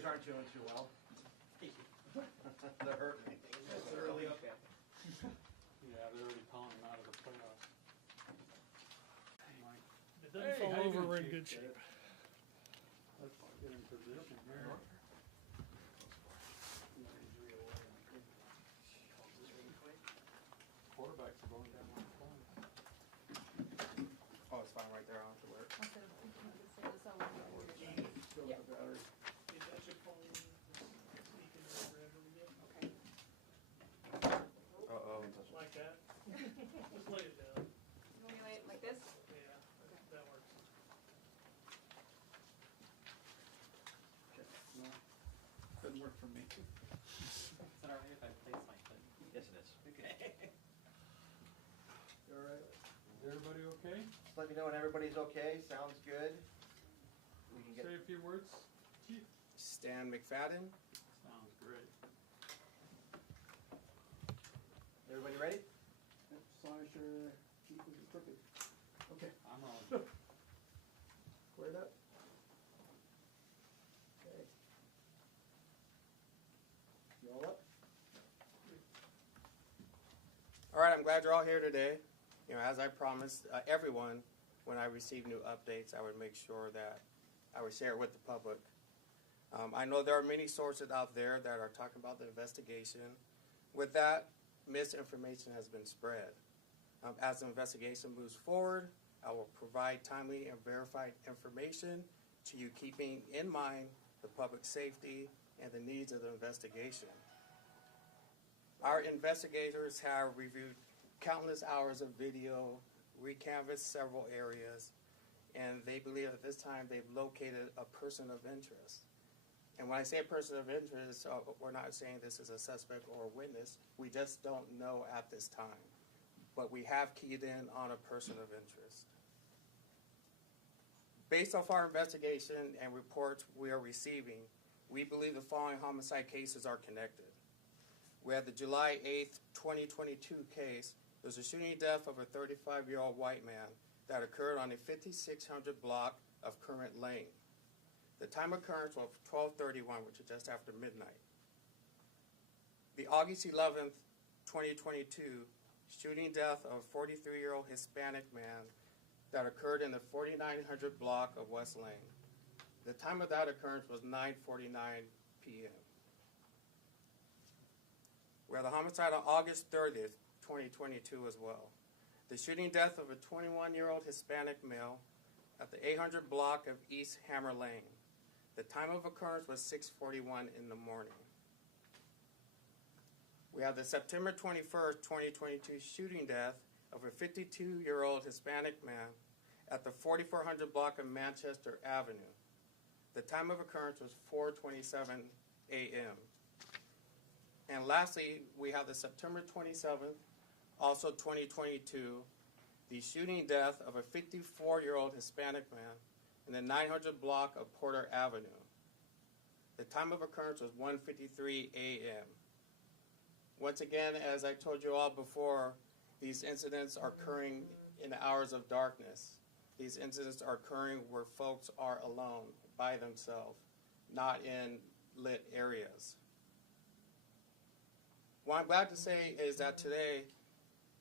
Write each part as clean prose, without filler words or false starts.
Tigers aren't doing too well. They're hurting me. It's early. Okay. Yeah, they're already calling him out of the playoffs. It doesn't fall how you over, doing, we're in Chief? good shape. Let's get in position here. Quarterbacks are going down on the phone. Oh, it's fine right there. I don't have to wear it. Show the battery. Is that your phone speaking or whatever we get? Uh-oh. Like that? Just lay it down. You want me to lay it like this? Yeah, that works. No, doesn't work for me. Is that alright if I place my foot? Yes, it is. Okay. You all right? Is everybody okay? Just let me know when everybody's okay. Sounds good. We can Say get a few words, Chief. Stan McFadden. Sounds great. Everybody ready? Sorry, sure, Chief is crooked. Okay. I'm on. Squared up. Okay. You all up? All right, I'm glad you're all here today. You know, as I promised everyone, when I receive new updates, I would make sure that I would share it with the public. I know there are many sources out there that are talking about the investigation. With that, misinformation has been spread. As the investigation moves forward, I will provide timely and verified information to you, keeping in mind the public safety and the needs of the investigation. Our investigators have reviewed countless hours of video, recanvassed several areas, and they believe at this time they've located a person of interest. And when I say a person of interest, we're not saying this is a suspect or a witness. We just don't know at this time. But we have keyed in on a person of interest. Based off our investigation and reports we are receiving, we believe the following homicide cases are connected. We had the July 8th, 2022 case. There was a shooting death of a 35-year-old white man that occurred on a 5600 block of Current Lane. The time of occurrence was 12:31, which is just after midnight. The August 11th, 2022 shooting death of a 43-year-old Hispanic man that occurred in the 4900 block of West Lane. The time of that occurrence was 9:49 p.m. We had the homicide on August 30th, 2022 as well. The shooting death of a 21-year-old Hispanic male at the 800 block of East Hammer Lane. The time of occurrence was 6:41 in the morning. We have the September 21st, 2022 shooting death of a 52-year-old Hispanic man at the 4400 block of Manchester Avenue. The time of occurrence was 4:27 a.m. And lastly, we have the September 27th, also 2022, the shooting death of a 54-year-old Hispanic man in the 900 block of Porter Avenue. The time of occurrence was 1:53 a.m. Once again, as I told you all before, these incidents are occurring in the hours of darkness. These incidents are occurring where folks are alone, by themselves, not in lit areas. What I'm glad to say is that today,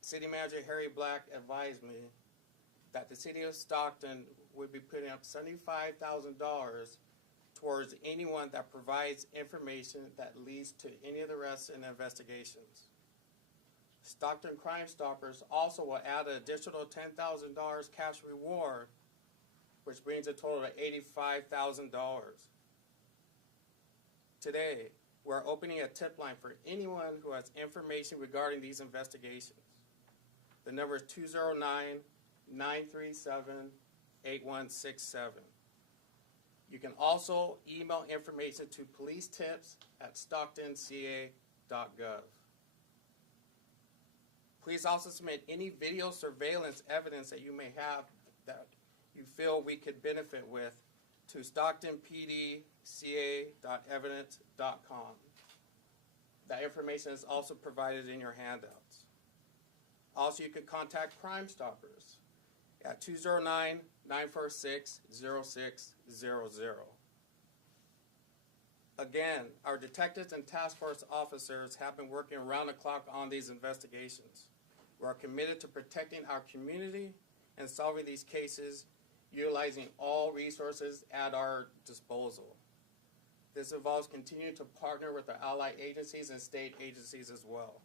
City Manager Harry Black advised me that the City of Stockton would be putting up $75,000 towards anyone that provides information that leads to any of the arrests and investigations. Stockton Crime Stoppers also will add an additional $10,000 cash reward, which brings a total of $85,000. Today, we're opening a tip line for anyone who has information regarding these investigations. The number is 209-937-8167. You can also email information to policetips@stocktonca.gov. Please also submit any video surveillance evidence that you may have that you feel we could benefit with to stocktonpdca.evidence.com. That information is also provided in your handouts. Also, you can contact Crime Stoppers at 209-946-0600. Again, our detectives and task force officers have been working around the clock on these investigations. We are committed to protecting our community and solving these cases, utilizing all resources at our disposal. This involves continuing to partner with the allied agencies and state agencies as well.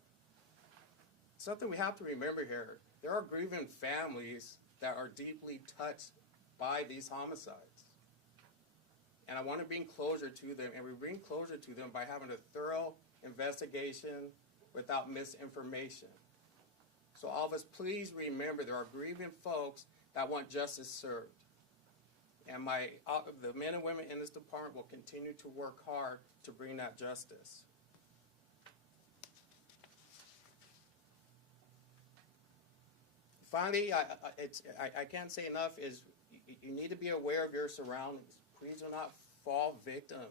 Something we have to remember here, there are grieving families that are deeply touched by these homicides. And I want to bring closure to them, and we bring closure to them by having a thorough investigation without misinformation. So all of us, please remember there are grieving folks that want justice served. And the men and women in this department will continue to work hard to bring that justice. Finally, I can't say enough is you need to be aware of your surroundings. Please do not fall victim.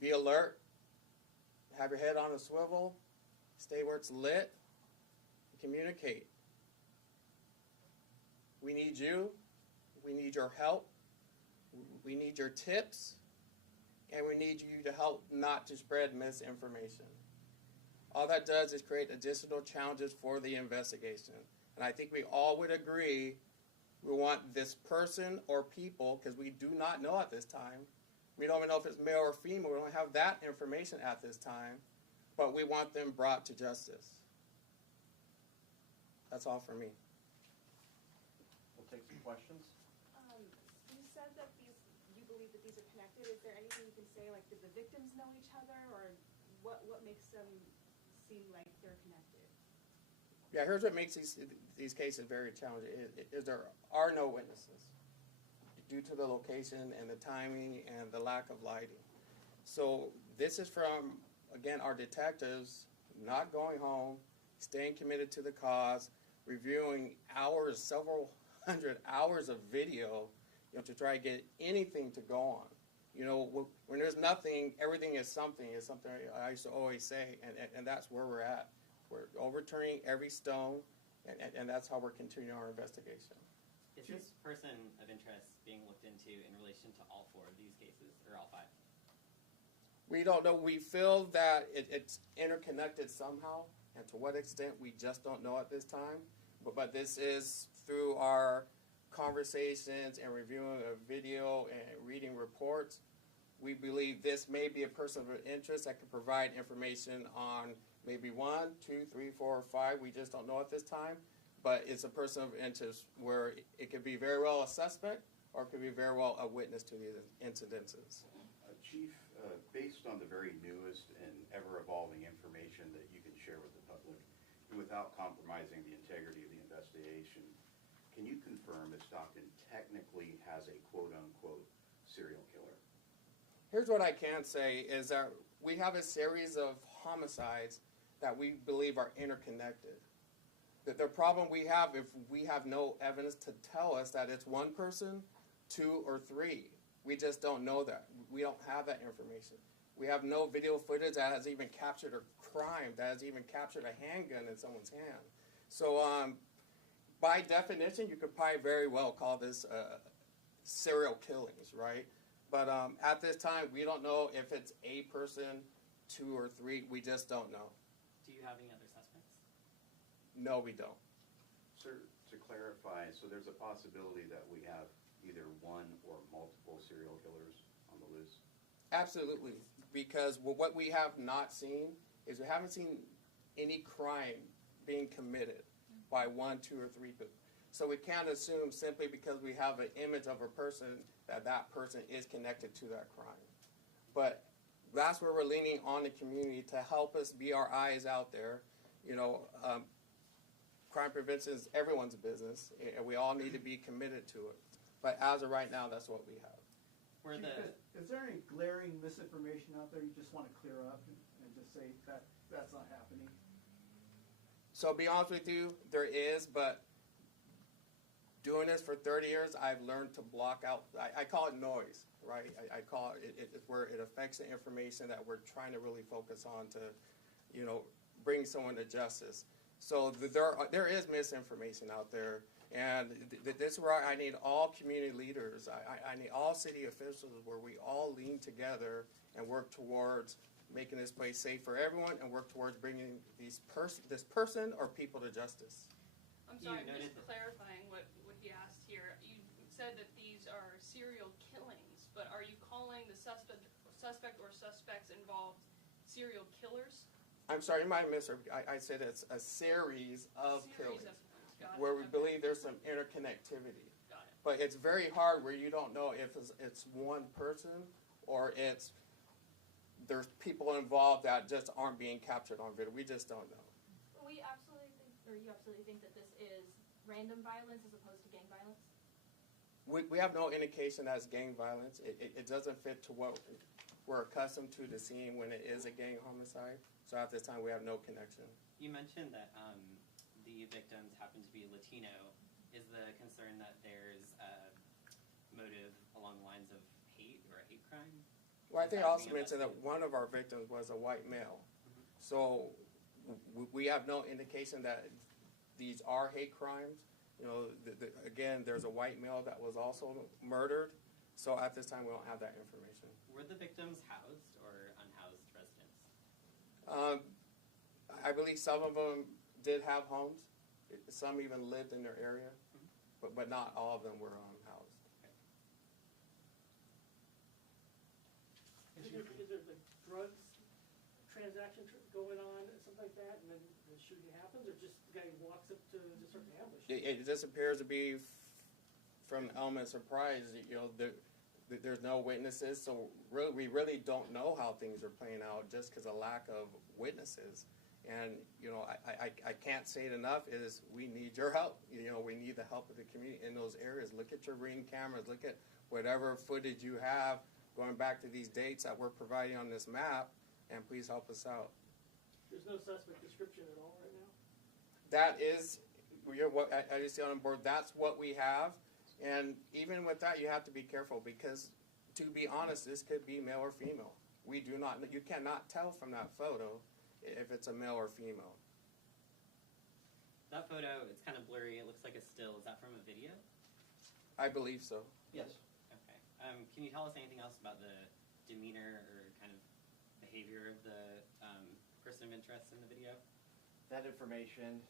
Be alert. Have your head on a swivel. Stay where it's lit. Communicate. We need you. We need your help. We need your tips. And we need you to help not to spread misinformation. All that does is create additional challenges for the investigation. And I think we all would agree we want this person or people, because we do not know at this time. We don't even know if it's male or female. We don't have that information at this time. But we want them brought to justice. That's all for me. We'll take some questions. You said that you believe that these are connected. Is there anything you can say, like, did the victims know each other, or what makes them seem like they're connected? Yeah, here's what makes these cases very challenging, is there are no witnesses due to the location and the timing and the lack of lighting. So this is from, again, our detectives not going home, staying committed to the cause, reviewing hours, several hundred hours of video, to try to get anything to go on. When there's nothing, everything is something I used to always say, and that's where we're at. We're overturning every stone, and that's how we're continuing our investigation. Is this person of interest being looked into in relation to all four of these cases, or all five? We don't know. We feel that it's interconnected somehow, and to what extent, we just don't know at this time. But this is through our conversations and reviewing of video and reading reports. We believe this may be a person of interest that could provide information on maybe 1, 2, 3, 4, or 5. We just don't know at this time. But it's a person of interest where it could be very well a suspect or it could be very well a witness to the incidences. Chief, based on the very newest and ever-evolving information that you can share with the public, and without compromising the integrity of the investigation, can you confirm that Stockton technically has a quote-unquote serial killer? Here's what I can say is that we have a series of homicides that we believe are interconnected. The problem we have, if we have no evidence to tell us that it's one person, 2, or 3, we just don't know that. We don't have that information. We have no video footage that has even captured a crime, that has even captured a handgun in someone's hand. So by definition, you could probably very well call this serial killings, right? But at this time, we don't know if it's a person, 2, or 3. We just don't know. Do you have any other suspects? No, we don't. Sir, to clarify, so there's a possibility that we have either one or multiple serial killers on the loose? Absolutely, because what we have not seen is we haven't seen any crime being committed by 1, 2, or 3 people. So we can't assume simply because we have an image of a person that that person is connected to that crime. But that's where we're leaning on the community to help us be our eyes out there. Crime prevention is everyone's business, and we all need to be committed to it. But as of right now, that's what we have. Is there any glaring misinformation out there you just want to clear up and just say that that's not happening? So to be honest with you, there is, but doing this for 30 years, I've learned to block out, I call it noise, right? I call it's where it affects the information that we're trying to really focus on to, bring someone to justice. So there is misinformation out there. And this is where I need all community leaders. I need all city officials where we all lean together and work towards making this place safe for everyone and work towards bringing this person or people to justice. I'm sorry, You I'm noted just clarifying what he asked here. You said that these are serial killings, but are you calling the suspect or suspects involved serial killers? I'm sorry, you might have misheard. I said it's a series of killings Got it. where we Okay. believe there's some interconnectivity. Got it. But it's very hard where you don't know if it's one person or there's people involved that just aren't being captured on video. We just don't know. You absolutely think that this is random violence as opposed to gang violence? We have no indication that it's gang violence. It doesn't fit to what we're accustomed to seeing when it is a gang homicide. So at this time, we have no connection. You mentioned that the victims happen to be Latino. Is the concern that there's a motive along the lines of hate or a hate crime? Well, I Is think I that also being mentioned that investigated? one of our victims was a white male. So we have no indication that these are hate crimes. You know, again, there's a white male that was also murdered. So at this time, we don't have that information. Were the victims housed or unhoused residents? I believe some of them did have homes. Some even lived in their area, but not all of them were housed. Is there like drugs transaction going on, something like that, and then the shooting happens, or just the guy walks up to just start to ambush? It just appears to be from the element of surprise. You know, there's no witnesses, so we really don't know how things are playing out just because of lack of witnesses. And you know, I can't say it enough. Is we need your help. You know, we need the help of the community in those areas. Look at your Ring cameras. Look at whatever footage you have going back to these dates that we're providing on this map, and please help us out. There's no suspect description at all right now? That is, what I just see on the board, that's what we have. And even with that, you have to be careful because, to be honest, this could be male or female. We do not, you cannot tell from that photo if it's a male or female. That photo, it's kind of blurry. It looks like a still. Is that from a video? I believe so. Yes. Okay. Can you tell us anything else about the demeanor or kind of behavior of the person of interest in the video? That information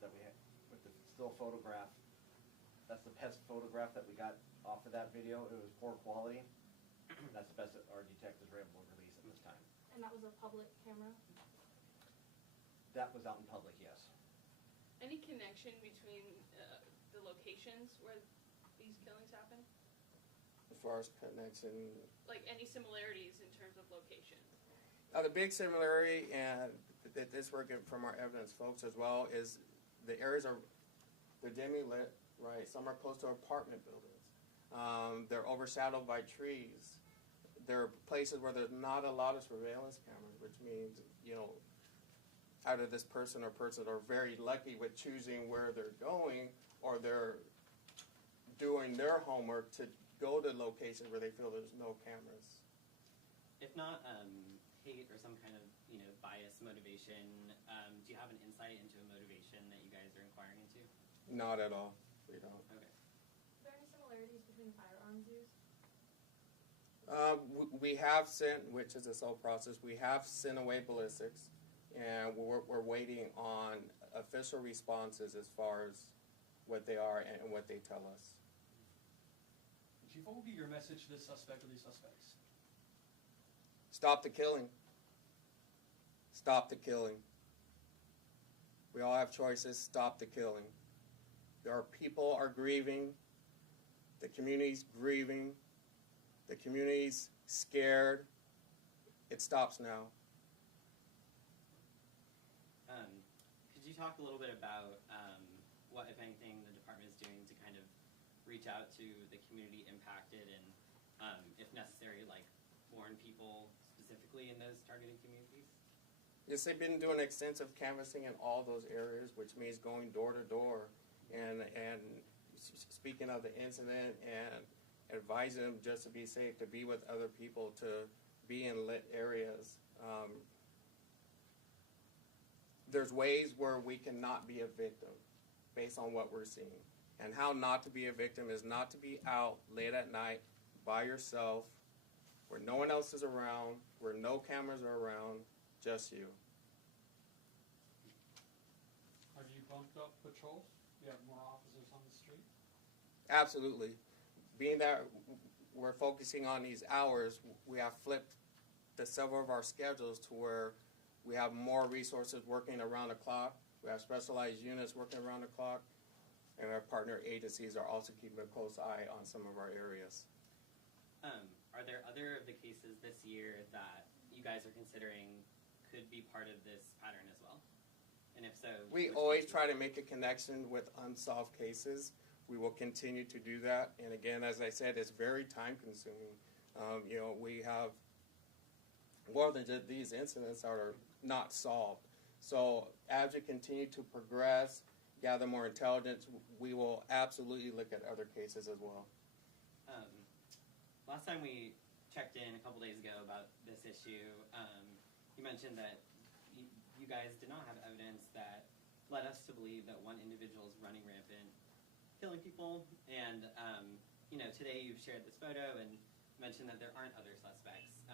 that we had with the still photograph, that's the best photograph that we got off of that video. It was poor quality. That's the best that our detectives were able to release at this time. And that was a public camera? That was out in public, yes. Any connection between the locations where these killings happen? As far as connection, Like any similarities in terms of location? the big similarity, and this we're getting from our evidence folks as well, is the areas they're dimly lit, right? Some are close to apartment buildings. They're overshadowed by trees. There are places where there's not a lot of surveillance cameras, which means, you know, either this person or persons are very lucky with choosing where they're going, or they're doing their homework to go to locations where they feel there's no cameras. If not hate or some kind of bias motivation, do you have an insight into a motivation that you guys are inquiring into? Not at all. We don't. Okay. Are there any similarities between firearms use? We have sent, which is a slow process, we have sent away ballistics, and we're waiting on official responses as far as what they are and what they tell us. Chief, what would be your message to this suspect or these suspects? Stop the killing. Stop the killing. We all have choices. Stop the killing. Our people are grieving. The community's grieving. The community's scared. It stops now. Could you talk a little bit about what, if anything, the department is doing to kind of reach out to the community impacted and, if necessary, like warn people specifically in those targeted communities? Yes, they've been doing extensive canvassing in all those areas, which means going door to door and speaking of the incident and advising them just to be safe, to be with other people, to be in lit areas. There's ways where we cannot be a victim based on what we're seeing. And how not to be a victim is not to be out late at night by yourself, where no one else is around, where no cameras are around, just you. Have you bumped up patrols? You have more officers on the street? Absolutely. Being that we're focusing on these hours, we have flipped several of our schedules to where we have more resources working around the clock. We have specialized units working around the clock. And our partner agencies are also keeping a close eye on some of our areas. Are there other of the cases this year that you guys are considering could be part of this pattern as well? And if so, We always try to make a connection with unsolved cases. We will continue to do that. And again, as I said, it's very time consuming. We have more than just these incidents that are not solved. So as we continue to progress, gather more intelligence, we will absolutely look at other cases as well. Last time we checked in a couple days ago about this issue, you mentioned that you guys did not have evidence that led us to believe that one individual is running rampant, killing people. And today you've shared this photo and mentioned that there aren't other suspects.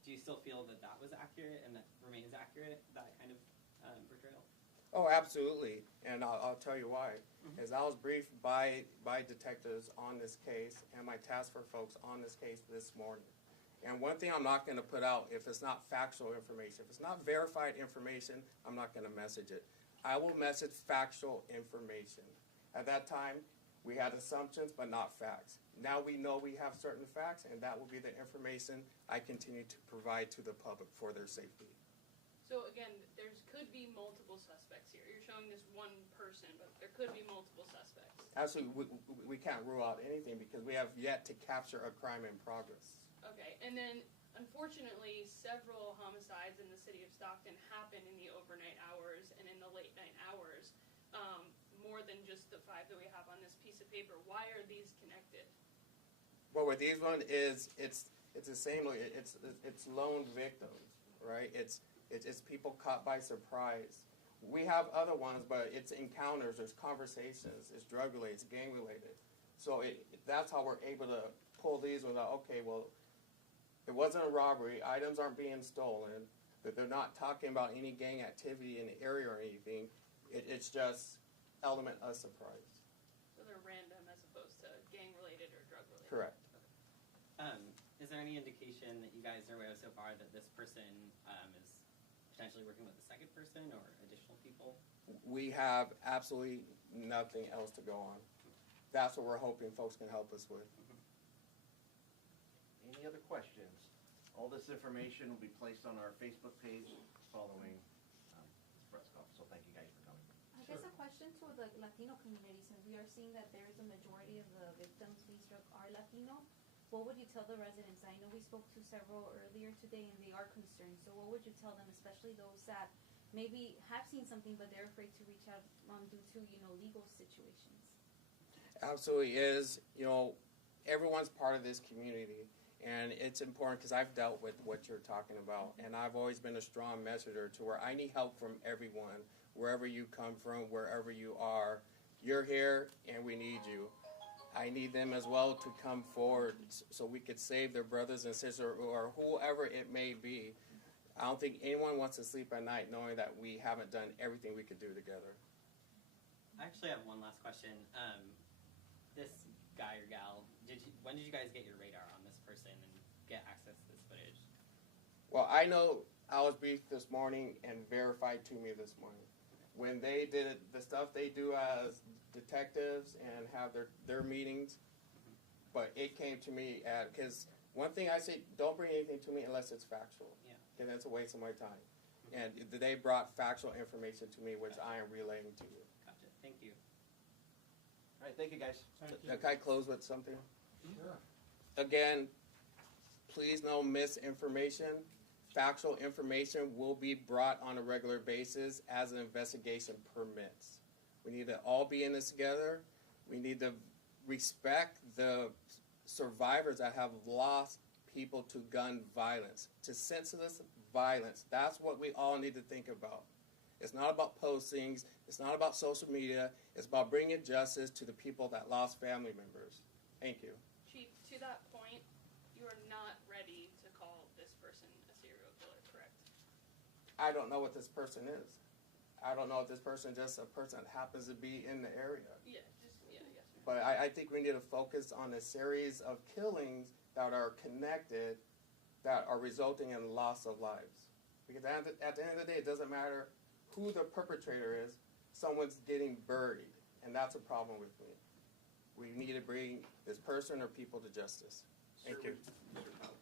Do you still feel that that was accurate and that remains accurate, that kind of portrayal? Oh, absolutely, and I'll tell you why. As I was briefed by detectives on this case and my task force folks on this case this morning. And one thing I'm not going to put out, if it's not factual information, if it's not verified information, I'm not going to message it. I will message factual information. At that time, we had assumptions but not facts. Now we know we have certain facts, and that will be the information I continue to provide to the public for their safety. So again, there could be multiple suspects here. You're showing this one person, but there could be multiple suspects. Actually, we can't rule out anything because we have yet to capture a crime in progress. Okay, and then unfortunately, several homicides in the city of Stockton happen in the overnight hours and in the late night hours, more than just the 5 that we have on this piece of paper. Why are these connected? Well, with these one is it's the same. It's lone victims, right? It's people caught by surprise. We have other ones, but it's encounters, there's conversations, it's drug related, it's gang related. So that's how we're able to pull these ones out. Okay, well, it wasn't a robbery, items aren't being stolen, that they're not talking about any gang activity in the area or anything. It's just element of surprise. So they're random as opposed to gang related or drug related? Correct. Is there any indication that you guys are aware of so far that this person is potentially working with a second person or additional people? We have absolutely nothing else to go on. That's what we're hoping folks can help us with. Any other questions? All this information will be placed on our Facebook page following this press conference, so thank you guys for coming. I guess a question to the Latino community, since we are seeing that there's a majority of the victims we struck are Latino. What would you tell the residents? I know we spoke to several earlier today and they are concerned. So what would you tell them, especially those that maybe have seen something but they're afraid to reach out due to, legal situations? Absolutely is. Everyone's part of this community. And it's important because I've dealt with what you're talking about. And I've always been a strong messenger to where I need help from everyone, wherever you come from, wherever you are. You're here and we need you. I need them as well to come forward so we could save their brothers and sisters or whoever it may be. I don't think anyone wants to sleep at night knowing that we haven't done everything we could do together. I actually have one last question. This guy or gal, when did you guys get your radar on this person and get access to this footage? Well, I know I was briefed this morning and verified to me this morning. When they did the stuff they do as detectives and have their meetings, but it came to me because one thing I say, don't bring anything to me unless it's factual. Yeah. Because that's a waste of my time. And they brought factual information to me, which I am relaying to you. Gotcha. Thank you. All right, thank you guys. Thank you. Can I close with something? Sure. Again, please no misinformation. Factual information will be brought on a regular basis as an investigation permits. We need to all be in this together. We need to respect the survivors that have lost people to gun violence, to senseless violence. That's what we all need to think about. It's not about postings. It's not about social media. It's about bringing justice to the people that lost family members. Thank you. Chief, to that point, you are not ready to call this person a serial killer, correct? I don't know what this person is. I don't know if this person just a person that happens to be in the area. Yeah, yes. But I think we need to focus on a series of killings that are connected, that are resulting in loss of lives. Because at the end of the day, it doesn't matter who the perpetrator is, someone's getting buried. And that's a problem with me. We need to bring this person or people to justice. Thank you. Mr. Powell,